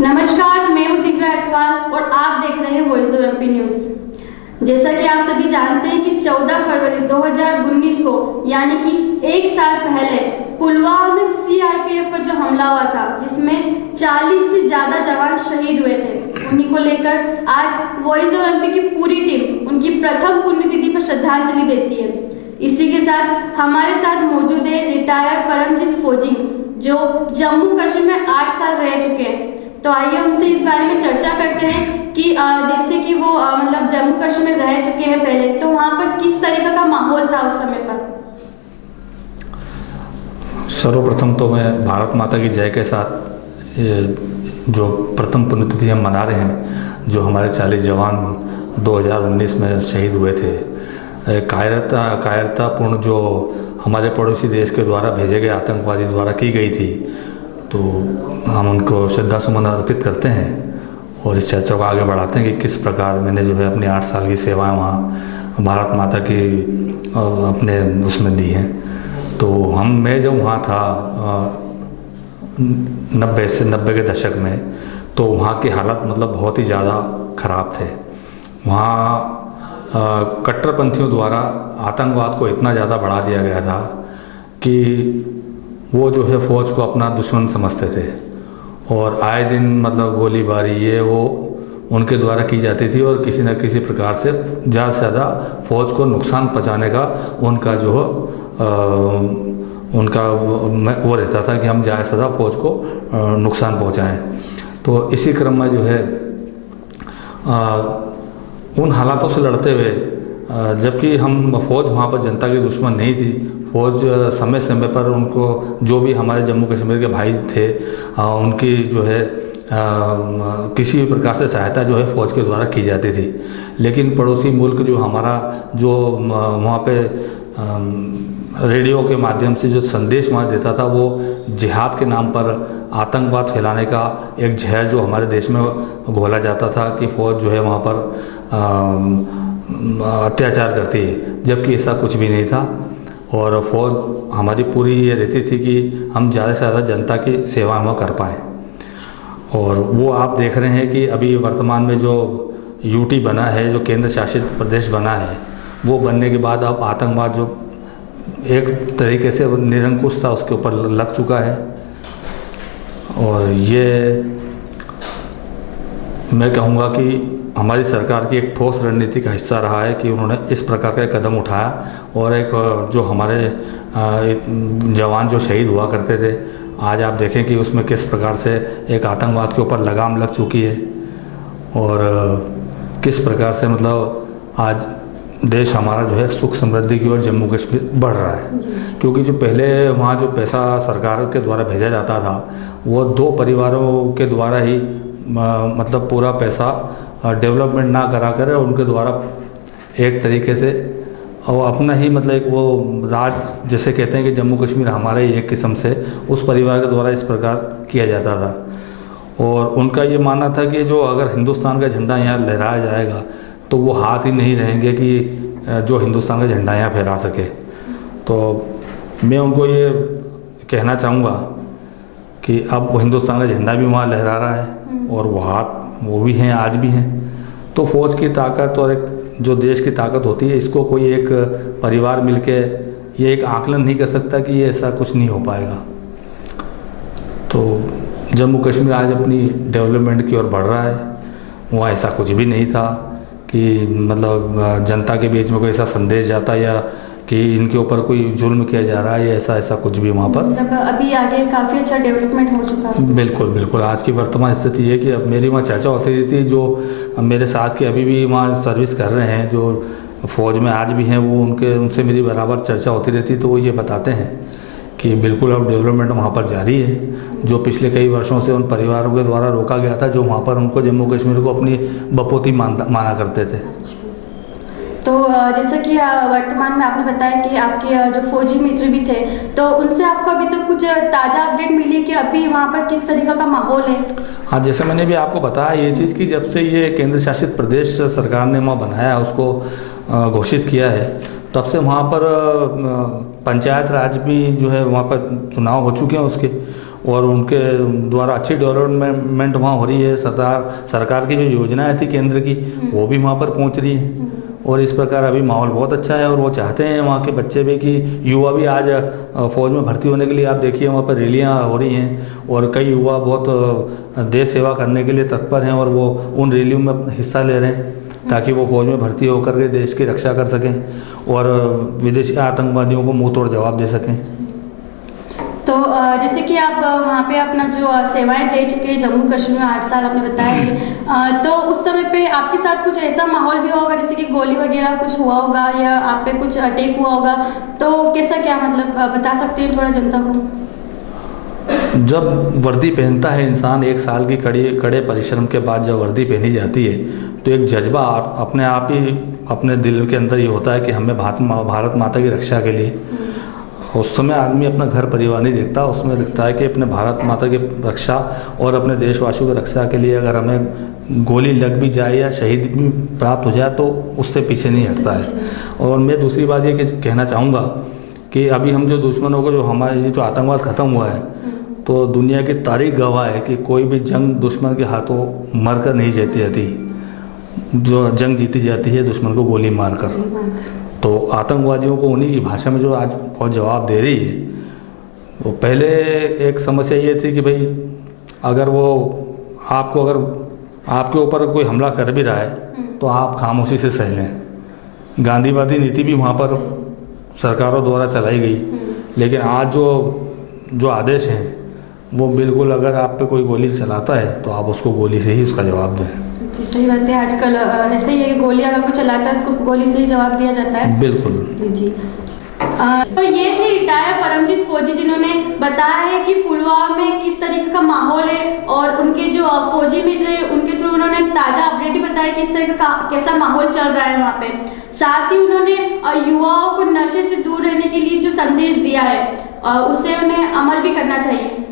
नमस्कार, मैं हूं दिव्या अटवाल और आप देख रहे हैं वॉइस ऑफ एमपी न्यूज। जैसा कि आप सभी जानते हैं कि 14 फरवरी 2019 को यानी कि एक साल पहले पुलवामा में सीआरपीएफ पर जो हमला हुआ था, जिसमें 40 से ज्यादा जवान शहीद हुए थे, उन्हीं को लेकर आज वॉइस ऑफ एमपी की पूरी टीम उनकी प्रथम पुण्यतिथि पर श्रद्धांजलि देती है। इसी के साथ हमारे साथ मौजूद है रिटायर्ड परमजीत फौजी, जो जम्मू कश्मीर में 8 साल रह चुके हैं। तो आइए उनसे इस बारे में चर्चा करते हैं कि जैसे कि वो मतलब जम्मू कश्मीर में रह चुके हैं पहले, तो वहाँ पर किस तरीके का माहौल था उस समय पर। सर्वप्रथम तो मैं भारत माता की जय के साथ जो प्रथम पुण्यतिथि हम मना रहे हैं, जो हमारे 40 जवान 2019 में शहीद हुए थे, कायरतापूर्ण जो हमारे पड़ोसी देश के द्वारा भेजे गए आतंकवादी द्वारा की गई थी, तो हम उनको श्रद्धा सुमन अर्पित करते हैं और इस चर्चा को आगे बढ़ाते हैं कि किस प्रकार मैंने जो है अपनी 8 साल की सेवाएं वहाँ भारत माता की अपने उसमें दी हैं। तो मैं जब वहाँ था 90 के दशक में, तो वहाँ की हालत मतलब बहुत ही ज़्यादा ख़राब थे। वहाँ कट्टरपंथियों द्वारा आतंकवाद को इतना ज़्यादा बढ़ा दिया गया था कि वो जो है फ़ौज को अपना दुश्मन समझते थे और आए दिन मतलब गोलीबारी ये वो उनके द्वारा की जाती थी और किसी न किसी प्रकार से ज़्यादा से ज़्यादा फ़ौज को नुकसान पहुंचाने का उनका जो उनका वो रहता था कि हम ज़्यादा से ज़्यादा फ़ौज को नुकसान पहुंचाएं। तो इसी क्रम में जो है उन हालातों से लड़ते हुए, जबकि हम फ़ौज वहाँ पर जनता की दुश्मन नहीं थी, फ़ौज समय समय पर उनको जो भी हमारे जम्मू कश्मीर के भाई थे उनकी जो है किसी भी प्रकार से सहायता जो है फ़ौज के द्वारा की जाती थी। लेकिन पड़ोसी मुल्क जो हमारा जो वहाँ पे रेडियो के माध्यम से जो संदेश वहाँ देता था, वो जिहाद के नाम पर आतंकवाद फैलाने का एक जहर जो हमारे देश में घोला जाता था कि फ़ौज जो है वहाँ पर अत्याचार करती है, जबकि ऐसा कुछ भी नहीं था। और फ़ौज हमारी पूरी ये रहती थी कि हम ज़्यादा से ज़्यादा जनता की सेवा हम कर पाएँ। और वो आप देख रहे हैं कि अभी वर्तमान में जो यूटी बना है, जो केंद्र शासित प्रदेश बना है, वो बनने के बाद अब आतंकवाद जो एक तरीके से निरंकुश था उसके ऊपर लग चुका है। और ये मैं कहूँगा कि हमारी सरकार की एक ठोस रणनीति का हिस्सा रहा है कि उन्होंने इस प्रकार का कदम उठाया और एक जो हमारे जवान जो शहीद हुआ करते थे, आज आप देखें कि उसमें किस प्रकार से एक आतंकवाद के ऊपर लगाम लग चुकी है और किस प्रकार से मतलब आज देश हमारा जो है सुख समृद्धि की ओर जम्मू कश्मीर बढ़ रहा है। क्योंकि जो पहले वहाँ जो पैसा सरकार के द्वारा भेजा जाता था, वो 2 परिवारों के द्वारा ही मतलब पूरा पैसा डेवलपमेंट ना करा कर उनके द्वारा एक तरीके से और अपना ही मतलब एक वो राज जैसे कहते हैं कि जम्मू कश्मीर हमारा ही एक किस्म से उस परिवार के द्वारा इस प्रकार किया जाता था। और उनका ये मानना था कि जो अगर हिंदुस्तान का झंडा यहाँ लहराया जाएगा तो वो हाथ ही नहीं रहेंगे कि जो हिंदुस्तान का झंडा यहाँ फहरा सके। तो मैं उनको ये कहना चाहूँगा कि अब हिंदुस्तान का झंडा भी वहाँ लहरा रहा है और वो हाथ वो भी हैं, आज भी हैं। तो फ़ौज की ताकत और एक जो देश की ताकत होती है, इसको कोई एक परिवार मिलके ये एक आकलन नहीं कर सकता कि ये ऐसा कुछ नहीं हो पाएगा। तो जम्मू कश्मीर आज अपनी डेवलपमेंट की ओर बढ़ रहा है। वहाँ ऐसा कुछ भी नहीं था कि मतलब जनता के बीच में कोई ऐसा संदेश जाता या कि इनके ऊपर कोई जुल्म किया जा रहा है या ऐसा कुछ भी वहाँ पर। मतलब अभी आगे काफ़ी अच्छा डेवलपमेंट हो चुका है। बिल्कुल बिल्कुल। आज की वर्तमान स्थिति है कि अब मेरी वहाँ चर्चा होती रहती है, जो मेरे साथ के अभी भी वहाँ सर्विस कर रहे हैं, जो फ़ौज में आज भी हैं, वो उनसे मेरी बराबर चर्चा होती रहती है। तो वो ये बताते हैं कि बिल्कुल अब डेवलपमेंट वहाँ पर जारी है, जो पिछले कई वर्षों से उन परिवारों के द्वारा रोका गया था, जो वहाँ पर उनको जम्मू कश्मीर को अपनी बपोती माना करते थे। तो जैसा कि वर्तमान में आपने बताया कि आपके जो फौजी मित्र भी थे, तो उनसे आपको अभी तक कुछ ताज़ा अपडेट मिली कि अभी वहाँ पर किस तरीके का माहौल है? हाँ, जैसे मैंने भी आपको बताया ये चीज़ कि जब से ये केंद्र शासित प्रदेश सरकार ने वहाँ बनाया, उसको घोषित किया है, तब से वहाँ पर पंचायत राज भी जो है वहाँ पर चुनाव हो चुके हैं उसके, और उनके द्वारा अच्छी डेवलपमेंट वहाँ हो रही है। सरकार की जो योजनाएं थी केंद्र की वो भी वहाँ पर पहुँच रही हैं और इस प्रकार अभी माहौल बहुत अच्छा है। और वो चाहते हैं वहाँ के बच्चे भी कि युवा भी आज फ़ौज में भर्ती होने के लिए, आप देखिए वहाँ पर रैलियाँ हो रही हैं और कई युवा बहुत देश सेवा करने के लिए तत्पर हैं और वो उन रैलियों में हिस्सा ले रहे हैं ताकि वो फौज में भर्ती होकर के देश की रक्षा कर सकें और विदेशी आतंकवादियों को मुंह तोड़ जवाब दे सकें। तो जैसे कि आप वहाँ पे अपना जो सेवाएं दे चुके हैं जम्मू कश्मीर में 8 साल आपने बताया है, तो उस समय पे आपके साथ कुछ ऐसा माहौल भी होगा जैसे कि गोली वगैरह कुछ हुआ होगा या आप पे कुछ अटैक हुआ होगा, तो कैसा क्या मतलब बता सकते हैं थोड़ा जनता को? जब वर्दी पहनता है इंसान, 1 साल की कड़े परिश्रम के बाद जब वर्दी पहनी जाती है तो एक जज्बा अपने आप ही अपने दिल के अंदर ये होता है कि हमें भारत माता की रक्षा के लिए, उस समय आदमी अपना घर परिवार नहीं देखता, उसमें दिखता है कि अपने भारत माता की रक्षा और अपने देशवासियों की रक्षा के लिए अगर हमें गोली लग भी जाए या शहीद भी प्राप्त हो जाए तो उससे पीछे नहीं हटता है। और मैं दूसरी बात ये कहना चाहूँगा कि अभी हम जो दुश्मनों को, जो हमारे जो आतंकवाद ख़त्म हुआ है, तो दुनिया की तारीख गवाह है कि कोई भी जंग दुश्मन के हाथों मरकर नहीं जीती जाती, जो जंग जीती जाती है दुश्मन को गोली मारकर। तो आतंकवादियों को उन्हीं की भाषा में जो आज फौज जवाब दे रही है, वो पहले एक समस्या ये थी कि भाई अगर वो अगर आपके ऊपर कोई हमला कर भी रहा है तो आप खामोशी से सह लें। गांधीवादी नीति भी वहाँ पर सरकारों द्वारा चलाई गई, लेकिन आज जो आदेश हैं वो बिल्कुल, अगर आप पे कोई गोली चलाता है तो आप उसको गोली से ही उसका जवाब दें। जी सही बात है, आजकल ऐसे ही है, गोली अगर कोई चलाता है उसको गोली से ही जवाब दिया जाता है। बिल्कुल जी जी। तो ये थे रिटायर्ड परमजीत फौजी जिन्होंने बताया है कि पुलवामा में किस तरीके का माहौल है और उनके जो फौजी मित्र हैं उनके थ्रू उन्होंने ताज़ा अपडेट ही बताया किस तरह का कैसा माहौल चल रहा है वहाँ पे। साथ ही उन्होंने युवाओं को नशे से दूर रहने के लिए जो संदेश दिया है उससे उन्हें अमल भी करना चाहिए।